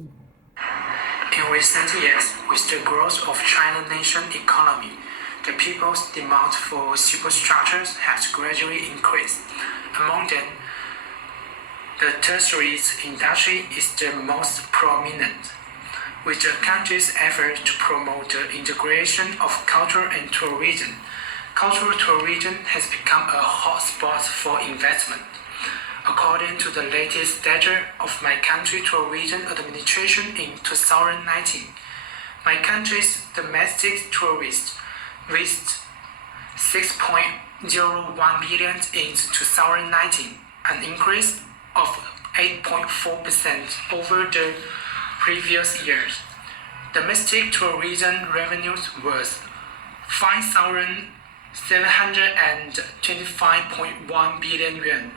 In recent years, with the growth of China's nation economy, the people's demand for superstructures has gradually increased. Among them, the tertiary industry is the most prominent. With the country's effort to promote the integration of culture and tourism, cultural tourism has become a hotspot for investment. According to the latest data of my country's tourism administration in 2019, my country's domestic tourists reached 6.01 billion in 2019, an increase of 8.4% over the previous years. Domestic tourism revenues was 5,725.1 billion yuan,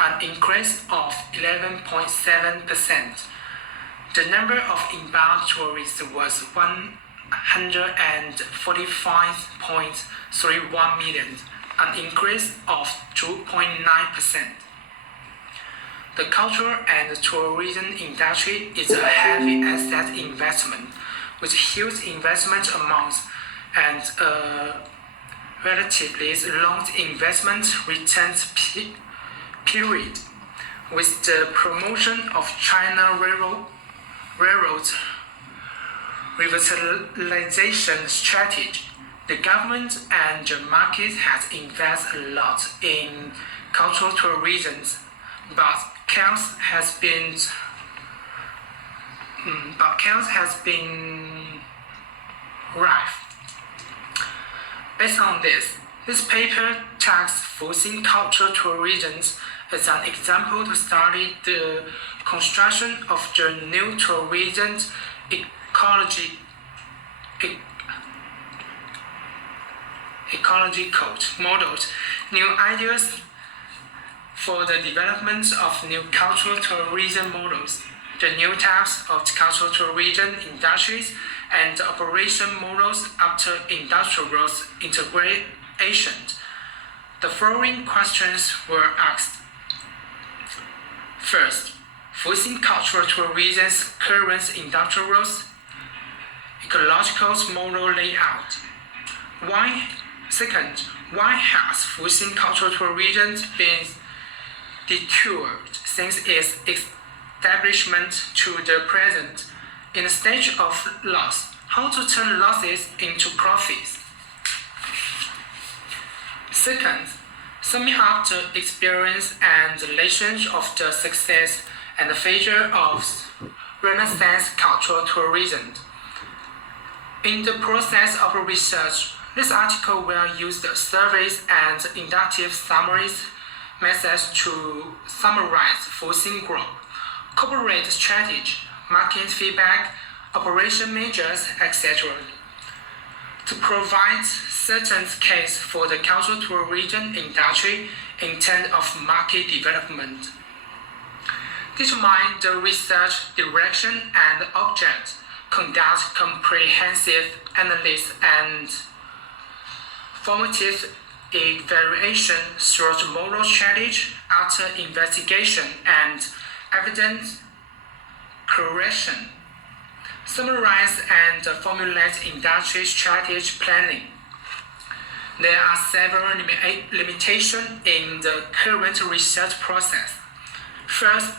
an increase of 11.7%. The number of inbound tourists was 145.31 million, an increase of 2.9%. The cultural and tourism industry is a heavy asset investment with huge investment amounts and a relatively long investment returns period. With the promotion of China Railroad revitalization strategy, the government and the market has invested a lot in cultural tourism, but chaos has been rife. Based on this paper tags forcing cultural tourism as an example to study the construction of the new tourism ecological models, new ideas for the development of new cultural tourism models, the new types of cultural tourism industries, and the operation models after industrial integration. The following questions were asked. First, forcing cultural tourism's current industrial ecological model layout. Second, why has forcing cultural tourism been detoured since its establishment to the present in a stage of loss? How to turn losses into profits? Second, summing up the experience and the lessons of the success and the failure of Renaissance cultural tourism. In the process of research, this article will use the surveys and inductive summaries methods to summarize forcing growth, corporate strategy, market feedback, operation measures, etc. to provide certain case for the cultural tourism industry in terms of market development. Determine the research direction and object, conduct comprehensive analysis and formative evaluation through the model strategy after investigation and evidence correction. Summarize and formulate industry strategy planning. There are several limitations in the current research process. First,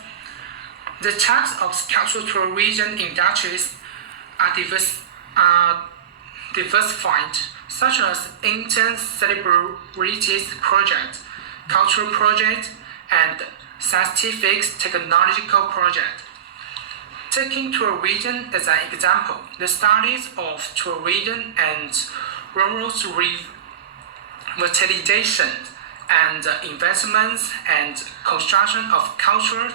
the types of cultural tourism industries are diversified, such as inter-celebrities projects, cultural projects, and scientific technological projects. Taking tourism as an example, the studies of tourism and rural revitalization and investments and construction of cultural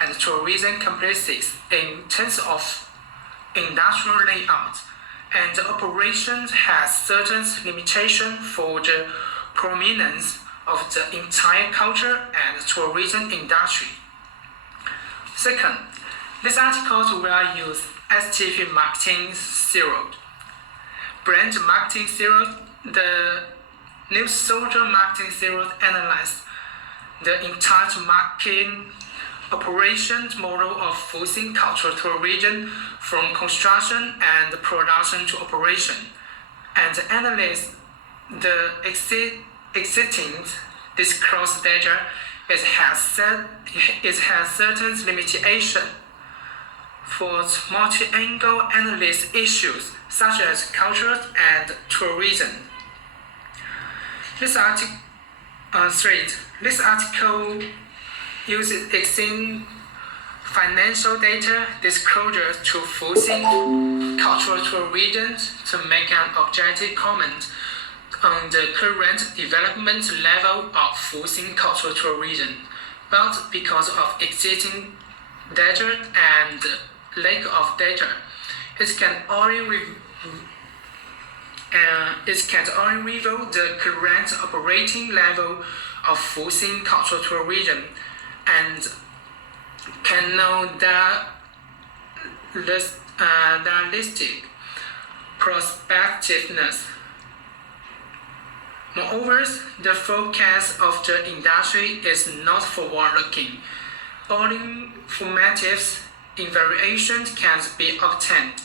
and tourism complexes in terms of industrial layout and operations has certain limitations for the prominence of the entire culture and tourism industry. Second, this article will use STP marketing zero, brand marketing zero, the new social marketing zero analyze the entire marketing operation model of Fuxing Cultural Tourism from construction and production to operation, and analyze the existing disclosed data. It has certain limitations for multi-angle analysis issues such as culture and tourism. This article uses existing financial data disclosures to Fuxing Cultural Tourism to make an objective comment on the current development level of Fuxing Cultural Tourism, but because of existing data and lack of data, it can only reveal the current operating level of Fuxing Cultural Tourism and can know the realistic prospectiveness. Moreover, the forecast of the industry is not forward-looking. Only informative variations can be obtained,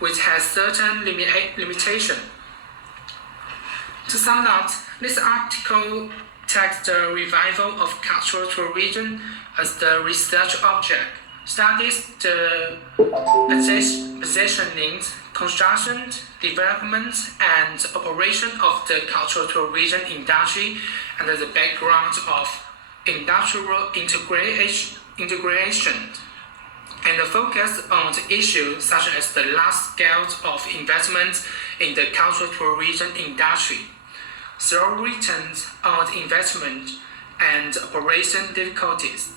which has certain limitations. To sum up, this article takes the revival of cultural tourism as the research object, studies the positioning, construction, development, and operation of the cultural tourism industry and the background of industrial integration, and focus on the issues such as the large scale of investment in the cultural tourism industry, slow returns on investment, and operation difficulties.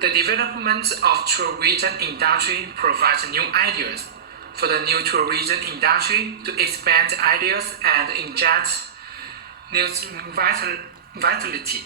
The development of tourism industry provides new ideas for the new tourism industry to expand ideas and inject new vitality.